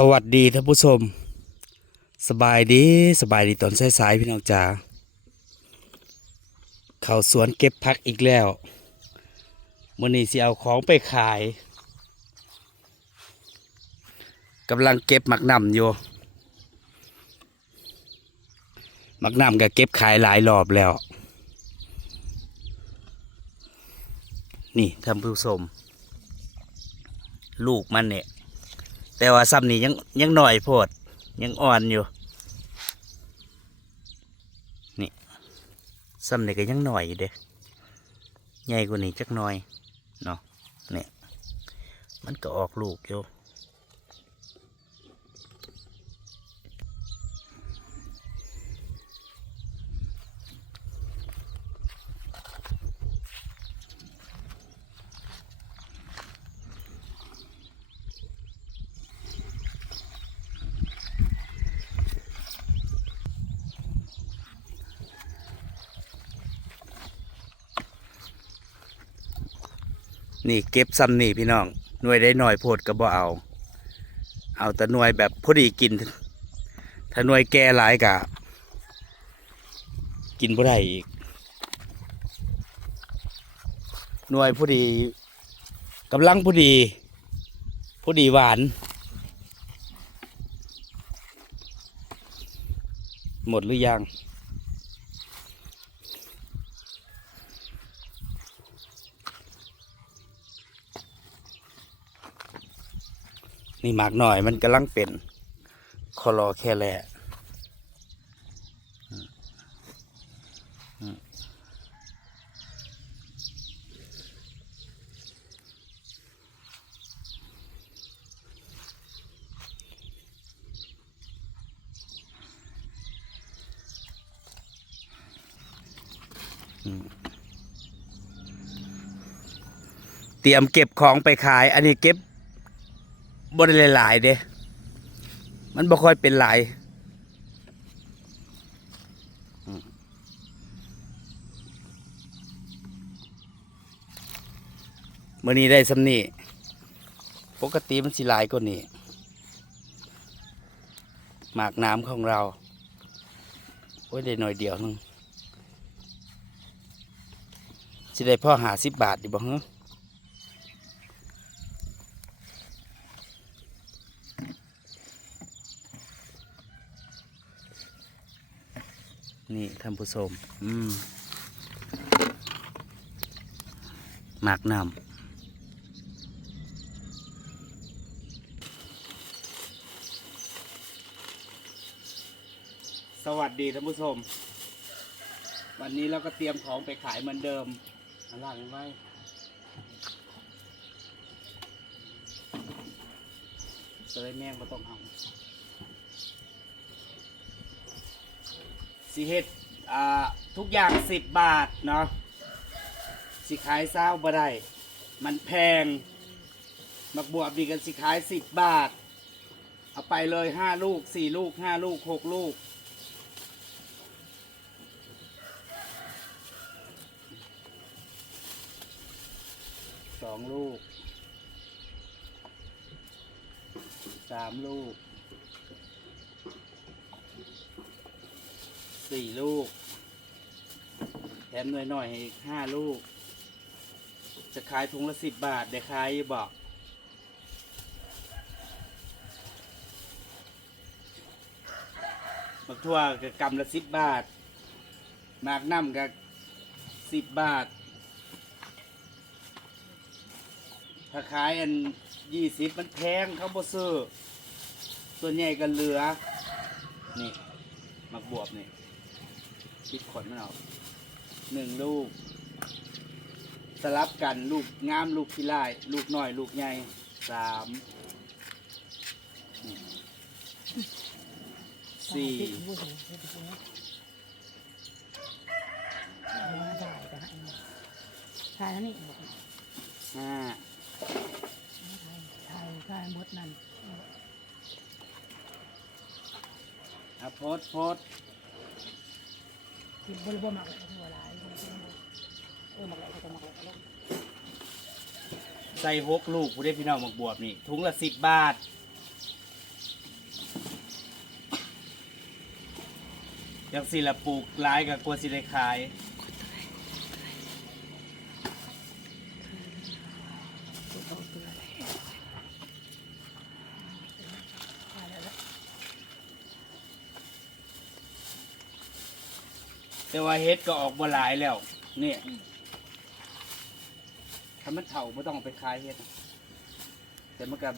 สวัสดีท่านผู้ชม สบายดีสบายดีตอนสายๆพี่น้องจ๋าเข้าสวนเก็บพักอีกแล้วมื่อนี้สิเอาของไปขายกำลังเก็บหมักน้ำอยู่หมักน้ำก็เก็บขายหลายรอบแล้ว นี่ท่านผู้ชม ลูกมันเนี่ย แต่ว่าซ้ำนี่ยังยังหน่อยโพด ยังอ่อนอยู่ นี่ซ้ำนี่ก็ยังหน่อยอยู่เด้ใหญ่กว่านี้จักหน่อยเนาะเนี่ยมันก็ออกลูกอยู่ นี่เก็บซ้ำนี่พี่น้อง หน่วยได้หน่อยโพดก็บ่เอา เอาแต่หน่วยแบบพอดีกิน ถ้าหน่วยแก่หลายกะกินบ่ได้อีก หน่วยพอดีกำลังพอดีพอดีหวาน หมดหรือยัง นี่หมากหน่อยมันกำลังเป็นคอรอแค่แหละเตรียมเก็บของไปขาย อันนี้เก็บ บ่ได้หลายเด้ มันบ่ค่อยเป็นหลายอืมมื่อนี้ได้สำนี่ปกติมันสิหลายกว่านี้หมากน้ำของเรา โอ้ยได้หน่อยเดียวนึงสิได้พ่อหาสิบบาทดีบ่ฮะ นี่ท่านผู้ชมอืมหมากนำสวัสดีท่านผู้ชม วันนี้เราก็เตรียมของไปขายเหมือนเดิมอะไรางไว้เตยแมงมาต้องเอา สิเฮ็ดอ่าทุกอย่างสิบบาทเนาะสิขายเศร้าบ่ได้มันแพงมักบวบดีกันสิขายสิบบาท เอาไปเลยห้าลูกสี่ลูกห้าลูกหกลูก สองลูกสามลูก สี่ลูก แถมหน่อยหน่อยๆให้อีกห้าลูก จะขายถุงละสิบบาทได้ขายอยู่บอกบักทั่วกับกำละสิบบาทหมากน้ำกับสิบบาท ถ้าขายอันยี่สิบมันแพงเขาบ่ซื้อส่วนใหญ่ก็เหลือ นี่ มักบวบนี่ คิดขนมันออกหนึ่งลูก สลับกันลูกงามลูกพิล่ายลูกน้อยลูกใหญ่สามนี่สี่ทายแล้วนี่ห้าทายทายมดนั่นอะโพดโพด กินบริบมักเลยหัวร้ายเออมักเลยก็มักเลยลูกใส่หกลูกผู้ได้พี่น้องมักบวบนี่ถุงละสิบบาทยักสิละปลูกหลายกับกลัวสิเลยขาย แต่ว่าเฮ็ดก็ออกบ่หลายแล้วเนี่ยถ้ามันเถ่าไม่ต้องเอาไปขายเฮ็ดนะแต่มันกับ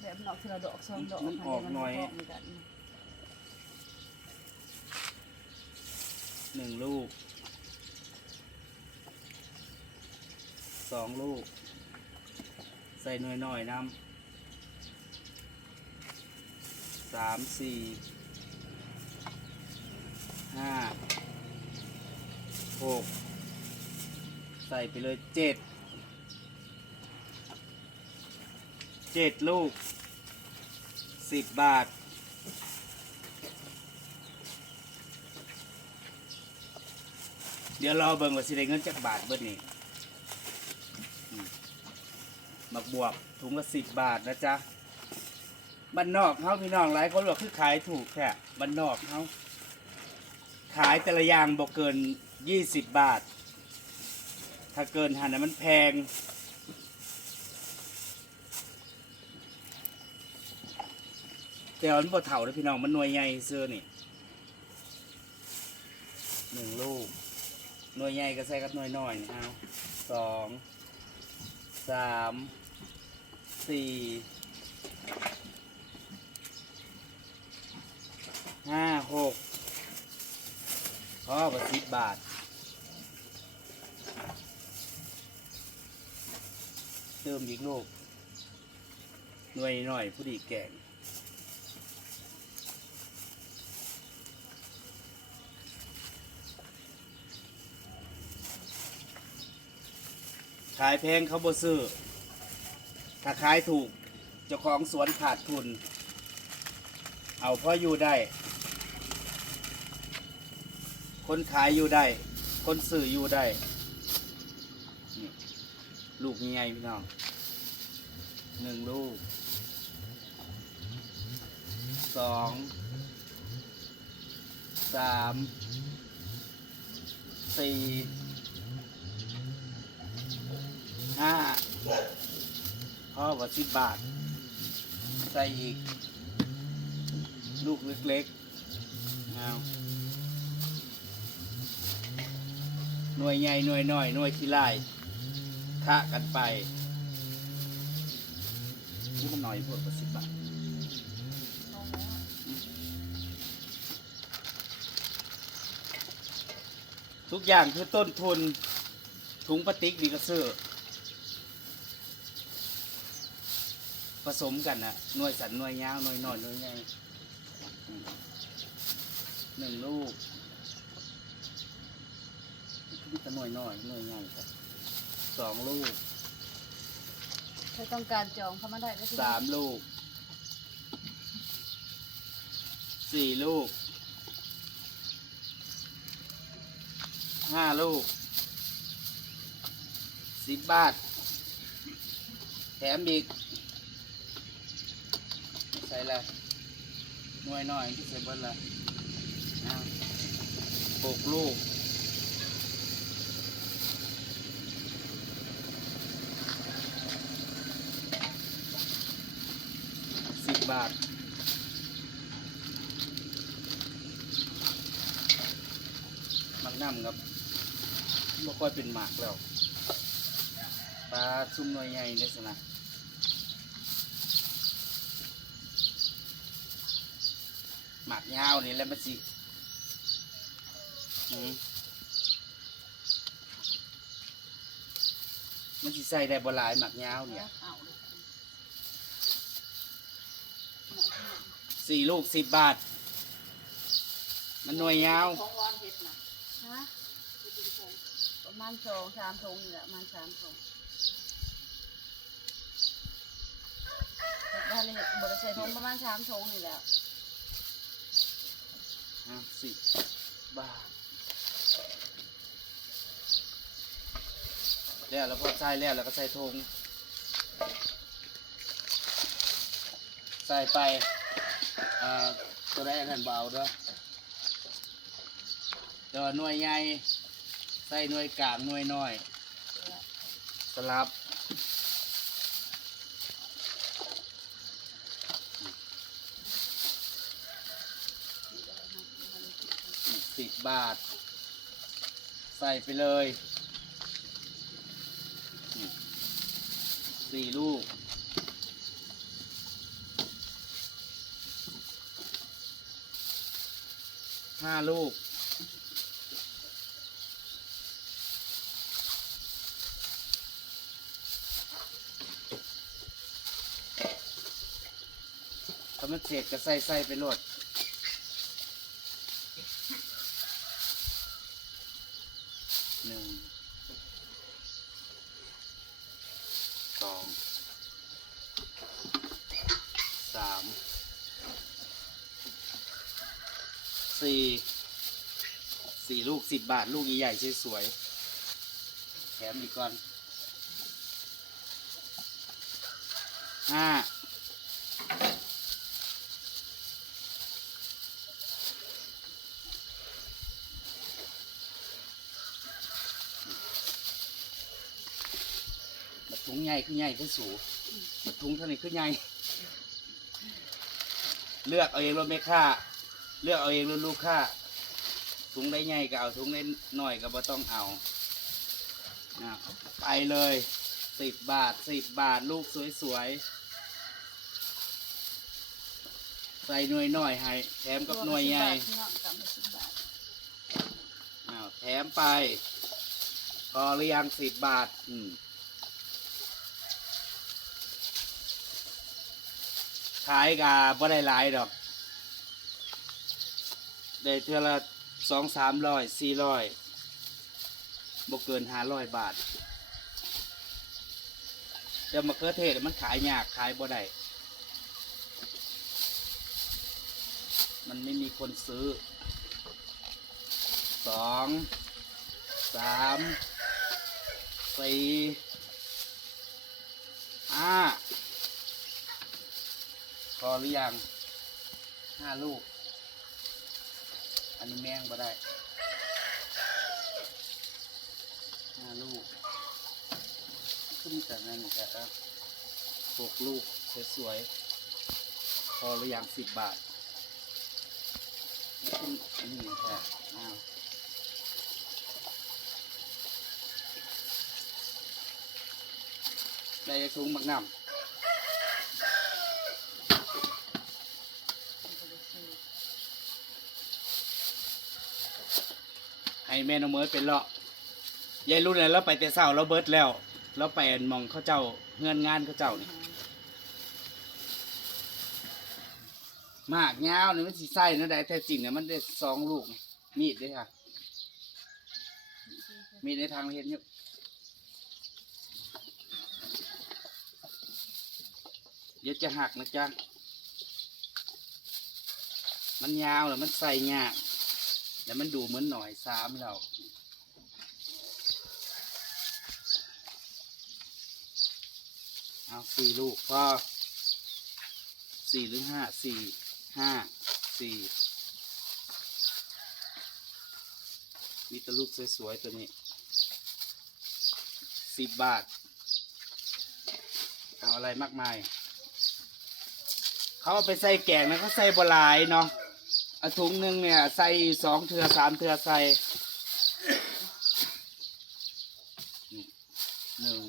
แบบดอกทีละดอกสองดอกมันออกหน่อย มัเหมืกัหนึ่งลูกสองลูก ใส่หน่อยหน่อยๆน้ำสามสี่ห้า หกใส่ไปเลยเจ็ดเจ็ดลูกสิบบาท เดี๋ยวรอเบิ่งว่าสิได้เงินจากบาทเบิดนี่มมักบวบถุงละสิบบาทนะจ๊ะบ้านนอกเขาพี่น้องหลายคนบอกคือขายถูกแค่บ้านนอกเขาขายแต่ละอย่างบอกเกิน ยี่สิบบาท ถ้าเกินหันมันแพง แต่ว่ามันบ่เท่าเลยพี่น้องมันหน่วยใหญ่เสื้อนี่หนึ่งลูก หน่วยใหญ่ก็ใส่กับหน่วยน้อยนี่เอาสองสามสี่ห้าหก พ่อประสิบบาทเติมอีกลูกหน่วยหน่อยผู้ดีแก่งขายแพงเขาบ่ซื้อ ถ้าขายถูกเจ้าของสวนขาดทุน เอาพราะอยู่ได้ คนขายอยู่ได้ คนซื้ออยู่ได้นี่ลูกใหญ่พี่น้องหนึ่งลูกสองสามสี่ห้าพ่อว่าสิบบาท ใส่อีก ลูกเล็กๆเอา หน่วยใหญ่หน่วยน้อยหน่วยที่ไล่ค่ากันไปนี่มันน้อยพวกว่าสิบบาททุกอย่างคือต้นทุนถุงพลาสติกดีก็ซื้อผสมกันนะหน่วยสันหน่วยยาวหน่วยน้อยหน่วยใหญ่หนึ่งลูก นี่ก็หน่วยน้อยหน่วยใหญ่ครับสองลูกถ้าต้องการจองเข้ามาได้ก็คือสามลูกสี่ลูกห้าลูกสิบบาท แถมอีกใส่ละหน่วยหน่อยที่ใส่เบิ้ลละเอาหกลูก สิบบาท มัน้ำครับบ่ค่อยเป็นหมากแล้วปลาซุ่มหน่วยใหญ่เนี่ยสินะหมากยาวนี่แหล้วมันสิมันสิใส่ได้บ่หลายหมากยาวเนี่ยเอาเลยสี่ลูกสิบบาท มันหน่วยยาว ฮะประมาณสองสามถุงนี่แหละประมาณสามถุงบ้านเลยเห็ดบริษัทถุงประมาณสามถุงนี่แหละอะสิบบาทแล้วแล้วพอใส่แล้วแล้วก็ใส่ทงใส่ไปอ่าตัวแรกนั่นเบาด้อ แต่ว่าหน่วยใหญ่ใส่หน่วยกลางหน่วยน้อย สลับ สิบบาท ใส่ไปเลยนี่สี่ลูก ห้าลูก มันเศษก็ใส่ใส่ไปโลดหนึ่งสองสามสี่สี่ลูกสิบบาท ลูกใหญ่ๆสวยๆแถมอีกก่อนห้า บัดถุง ใหญ่คือใหญ่คือสูงบัดถุงเท่านี้คือใหญ่เลือกเอาเองรถไม่ค่า เลือกเอาเองรถลูกค่าถุงได้ใหญ่ก็เอาถุงได้น้อยก็บ่ต้องเอานะไปเลยสิบบาทสิบบาทลูกสวยๆใส่หน่วยน้อยให้แถมกับหน่วยใหญ่พี่น้องกำลังสิบบาทอ้าวแถมไปพอหรือยังสิบบาท อืม ขายกาบ่ได้หลายดอกได้เท่าละสองสามร้อยสี่ร้อยบ่เกินห้าร้อยบาทเดี๋ยวมะเขือเทศมันขายยากขายบ่ได้มันไม่มีคนซื้อสองสามสี่ห้า พอหรือยังห้าลูก อันนี้แมงบ่ได้ห้าลูกขึ้นแต่นั่นแต่ก็หกลูกสวยๆพอหรือยังสิบบาทขึ้นอันนี้แค่อ้าวได้ถุงมักน้ำ ให้แม่น้องเมิร์ดเป็นเลาะยายรุ่นนั้นเราไปแต่เช้าเราเบิดแล้ว เราไปมองเขาเจ้าเงื่อนงานเขาเจ้านี่มากยาวนี่มันสิใส่นะได้แท้จริงเนี่ยมันได้สองลูก มีดด้วยค่ะ มีดในทางเห็นอยู่เดี๋ยวจะหักนะจ๊ะ มันยาวแล้วมันใส่ยาก แล้วมันดูเหมือนหน่อยสามเราเอาสี่ลูกพอสี่หรือห้าสี่ห้าสี่มีแตลูกสวยๆตัวนี้สิบบาท เอาอะไรมากมาย เขาเอาไปใส่แกงนะเขาใส่บลายเนาะ อาถุงหนึ่งเนี่ย ใส่สองเถื่อสามเถื่อใส่หนึ่ง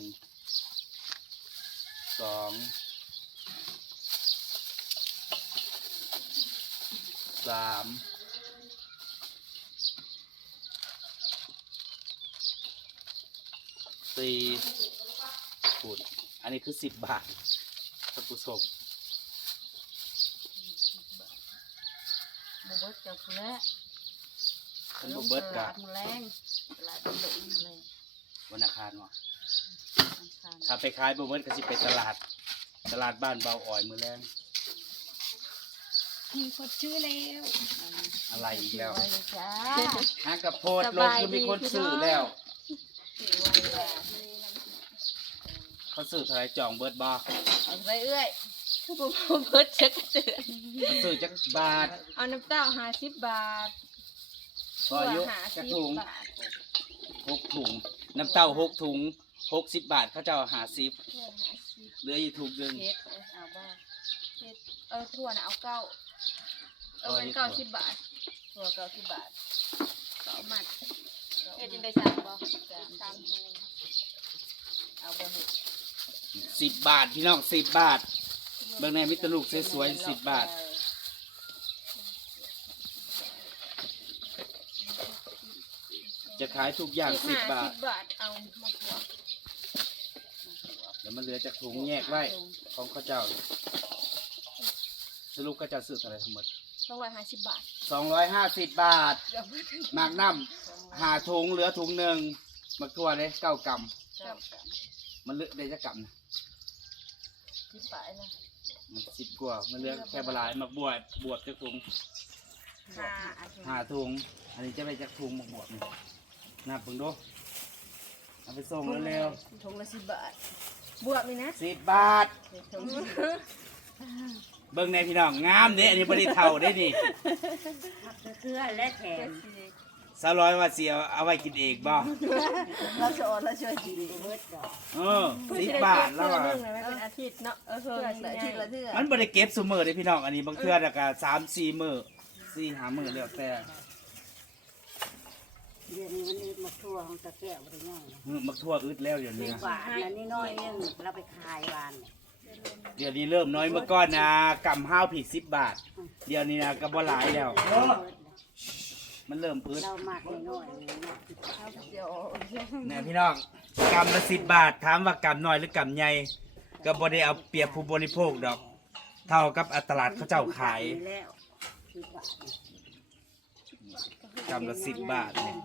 สองสามสี่ขุดอันนี้คือสิบบาทท่านผู้ชม บเบิดกับคุณแล้วท่านบ่เบิดตกะลาดมือแรงตลาดเป็นดอกมือแรงวันอังคารเนาะอังคารถ้าไปขายบ่เบิดก็สิไปตลาด ตลาดบ้านเบาอ่อยมือแรงมีคนชื่อแล้วอะไรอีกแล้วชื่ไเลยจ้าหากับโพดลงคือมีคนซื้อแล้วชื่อไว้ว่าเขาซื้อเท่าไหรจองเบิดบ่เอาไปเอื้อย คือผมเบิดจักเตือนเขาซื้อจักบาทเอาน้ำเต้าห้าสิบบาทพออายุหาจะสิบถุงบาทหกถุง น้ำเต้าหกถุงหกสิบบาทเขาเจ้าหาสิบเพื่อหาสิบเหลืออยู่ถุงหนึ่ง เฮ็ดเอาบ้าเฮ็ดเออทั่วน่ะเอาเก้าเออเอาอัเป็นนนี้เก้าทั่วสิบบาททั่วเก้าสิบบาทเก้ามัดเฮ็เฮ็ดดจัจังงได๋ได้สั่สางมบ่บ่สามถุงเอาบ่เฮ็ดสิบบาทพี่น้องสิบบาท เบิ่งในมิตรลูกสวยๆสิบบาท จะขายทุกอย่างสิบบาทสิบบาทเอามากวเดี๋ยวมันเหลือจากถุงแยกไว้ของเขาเจ้า สรุปก็จะซื้อเท่าไหรทั้งหมดสองร้อยห้าสิบบาทสองร้อยห้าสิบบาทเดี๋ยวไม่ถึงหมากน้ำหาถุงเหลือถุงหนึ่งมักทั่วเลยเก้ากเก้ากันำมันเหลือได้จะกำนะสิบบาทนะ มันสิบกว่ามันเหลือแค่บหลายมักบวบบวบจากถุงห้าหาถุงอันนี้จะไปจากถุงมักบวบนี่นับเพิ่งดูเอาไปส่งเร็วถุงละสิบบาท บวกเลยนะๆสิบบาท ถุงเบิ่งในพี่น้องงามเด้อันนี้บริเท่าได้นี่เสื้อและแถเจ็มดสิบ สาวร้อยว่าเสียเอาไว้กินเองบ่เราสอนเราช่วยกินเบิดดอกเออสิบบาทแล้วเพื่ออะหนึ่งเลยไม่เป็นอาทิตย์เนาะเออเพื่ออาทิตย์ละเทื่อมันบริเก็บซุมือเลยพี่น้องอันนี้บางเทื่อแล้วก็สามสี่มือสี่หามือแล้วแต่เดี๋ยวนี้มันอึดมาทั่วของตะแก้วบ่ได้ง่ายมือมักทั่วอึดแล้วเดี๋ยวมีนี้นะหวานอันนี้น้อยนึงเราไปขายหวานเดี๋ยวนี้เริ่มน้อยเมื่อก่อนนะกำห้าวผิดสิบบาท เดี๋ยวนี้นะก็บ่หลายแล้ว มันเริ่มอึดเรามากน้อยๆนี่เนาะเดี๋ยวเนี่ยพี่น้องกำละสิบบาทถามว่ากำน้อยหรือกำใหญ่ก็บ่ได้เอาเปรียบผู้บริโภคดอก เท่ากับอัตลาดเขาเจ้าขายนี่แล้วสิบบาทนี่กำละสิบบาทเนี่ย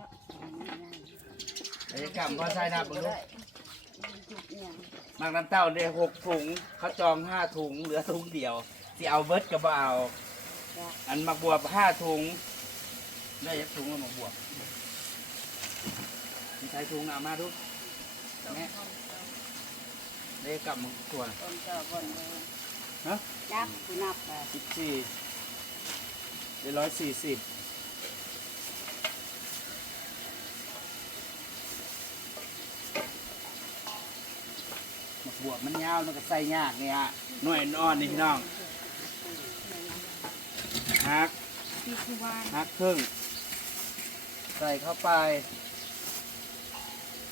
ไอ้กำพอใช่นะบุญลูกเนี่ยมากน้ำเต้าได้หกถุงเขาจองห้าถุงเหลือถุงเดียวสิเอาเบิร์ดก็บ่เอาอันมักบวบห้าถุง ได้ยักถุงแล้วมักบวบมีใช้ถุงเอามาดูแม่ได้กลับมักตัวคนเจ้าบ่นเลยฮะจับกูนับไปสิบสี่ได้ร้อยสี่สิบมักบวบมันยาวมันก็ใส่ยากเนี่ยฮะหน่วยอ่อนๆนี่พี่น้องฮักที่คือว่าฮักครึ่ง ใส่เข้าไป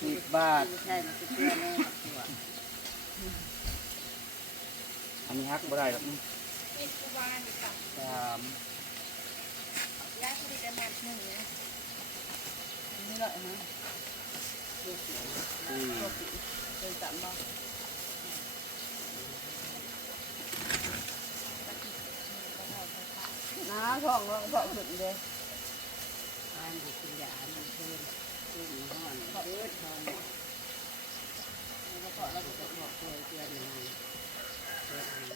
สิบบาท ใช่มันสิเพื่อนแน่ตัวอันนี้ฮักบ่ได้หรอกที่คือว่านี่กับสามยาคุริดามันหนึ่งนะนี่เลยฮะสี่เป็นสามบาทน้าท้องร้องเพราะขึ้นเด้ บ้านกินยามันเพิ่นขึ้นห้อนเพราะเอิ้นท้องแล้วก็เราจะบอกเลยเตือนนายเตือนนาย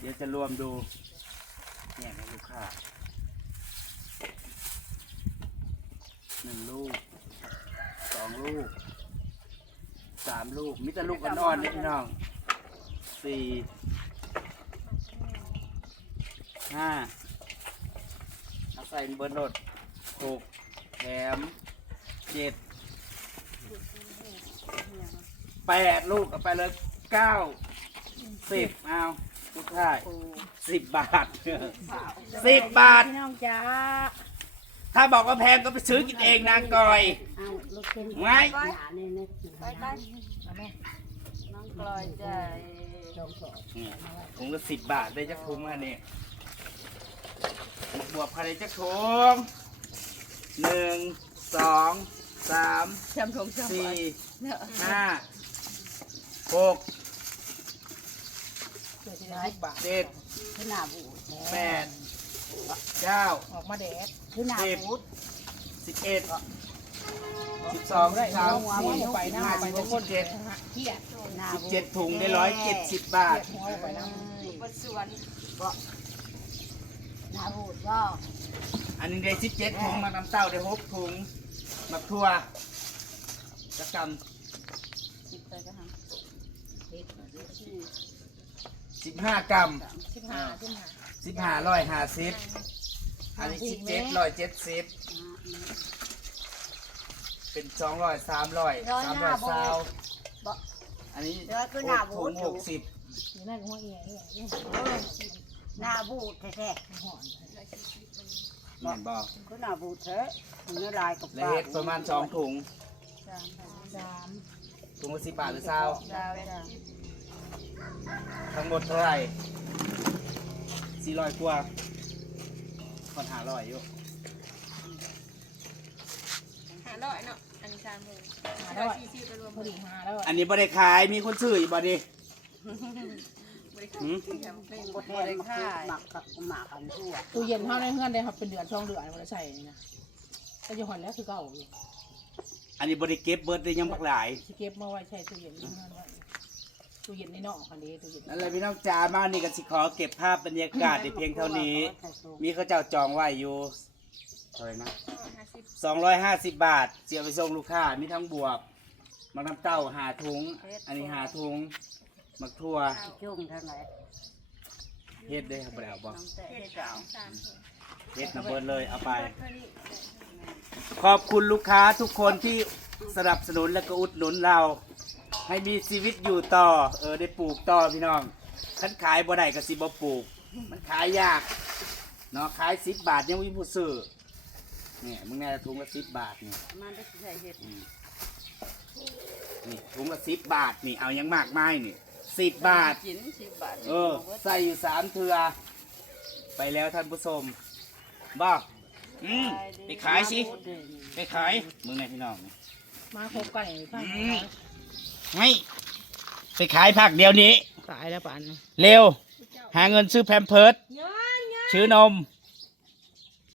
เดี๋ยวจะรวมดูเนี่ยให้ลูกค้าหนึ่งลูกสองลูกสามลูกมิตรลูกอ่อนๆนี่พี่น้องสี่ ห้าเอาใส่เบิร์นรถหกแถมเจ็ดแปดลูกเอาไปเลยเก้าสิบเอาทุกท่ายสิบบาทสิบบาท พี่น้องจ้าถ้าบอกว่าแพงก็ไปซื้อกินเองนางกอย เอาลูกเป็นไว้หาในเน็ตไปได้น้องกลอยใจสองสองถุงละสิบบาทได้จักถุงอันนี้ บวกภายในจักถุงหนึ่งสองสามแชมทงแชมสี่ห้าหกเจ็ดขึ้นหนาบูดแปดเก้าออกมาแดดขึ้นหน้าบูดสิบเอ็ดสิบสองสิบสามหัวสี่ห้าสิบหกสิบเจ็ดเที่ยหน้าสิบเจ็ดถุงได้ร้อยเจ็ดสิบบาท น้าวัดสวนหน้าบูดก็อันนี้ได้สิบเจ็ดถุงมาน้ำเต้าได้หกถุงมาทั่วจะกสิบไปก็ทำสิบห้ากรัมสิบห้าสิบห้าสิบห้าร้อยห้าสิบอันนี้สิบเจ็ดร้อยเจ็ดสิบเป็นสองร้อยสามร้อยสามร้อยซาวบ่อันนี้เดี๋ยวคือหน้าบูถุดงอหยู่กสิบอยู่นั่นก็หัวเอียเอียเอีย หน้าบูดแท้หอนแม่นบอกๆคือหน้าบูดแท้เนื้อลายกับและเฮ็ดประมาณสองถุงสามถุงละสิบบาทหรือซาวดาวจ้ะทั้งหมดเท่าไหร่สี่ร้อยกว่าคนหาร้อยอยู่ห้าร้อยเนาะ อันนี้สามหมื่นหาร้ร้ออยยสี่สิบไปรวมพอดีหาร้อยอันนี้บ่ได้ขายมีคนซื้ออยู่บ่ดิบริการ หืมที่ยังไม่บ่แท้หมักหมักกับหมักอันทั่วตู้เย็นเท่าในเฮือนได้ครับเป็นเดือนช่องเดือนมันจะใส่นี่นะแต่ยังหอนแล้วคือเก่าอยู่อันนี้บ่ได้เก็บเบิดได้ยังบักหลายที่เก็บมาไว้ใช้ตู้เย็นที่เฮือนไว้ตู้เย็นในนอกคันนี้ตู้เย็นนั่นแหละพี่น้องจ๋ามานี่ก็สิขอเก็บภาพบรรยากาศในเพียงเท่านี้ มีเขาเจ้าจองไว้อยู่เท่าไหร่นะห้าสิบสองร้อยห้าสิบบาทเสียไปส่งลูกค้ามีทั้งบวบมักน้ำเต้าหาถุงอันนี้หาถุง มักทั่วจุ่มเท่าไหร่เฮ็ดได้ครับบ่ได้เอาบ่น้องแต่เจ็ดเจ้าสามถุงเฮ็ดนะเบิดเลยเอาไปเท่านี้ขอบคุณลูกค้าทุกคนที่สนับสนุนและก็อุดหนุนเรา ให้มีชีวิตอยู่ต่อ เออได้ปลูกต่อพี่น้องคันขายบ่ได้ก็สิบ่ปลูก มันขายยากเนาะขายสิบบาทยังมีผู้ซื้อเนี่ยมึงแน่ถุงละสิบบาทนี่มันได้ใส่เห็ดอืมนี่ถุงละสิบบาทนี่เอายังมากไม้นี่ สิบบาท กินสิบบาทเออ ใส่อยู่สามเทือ ไปแล้วท่านผู้ชมบ้าอืมไปขายสิ ไปขายมึงไงพี่น้อง มาครบไก่ข้างอืม ให้ไปขายผักเดี๋ยวนี้ ตายแล้วป่านนี้เร็ว หาเงินซื้อแพมเพิร์ดซื้อนม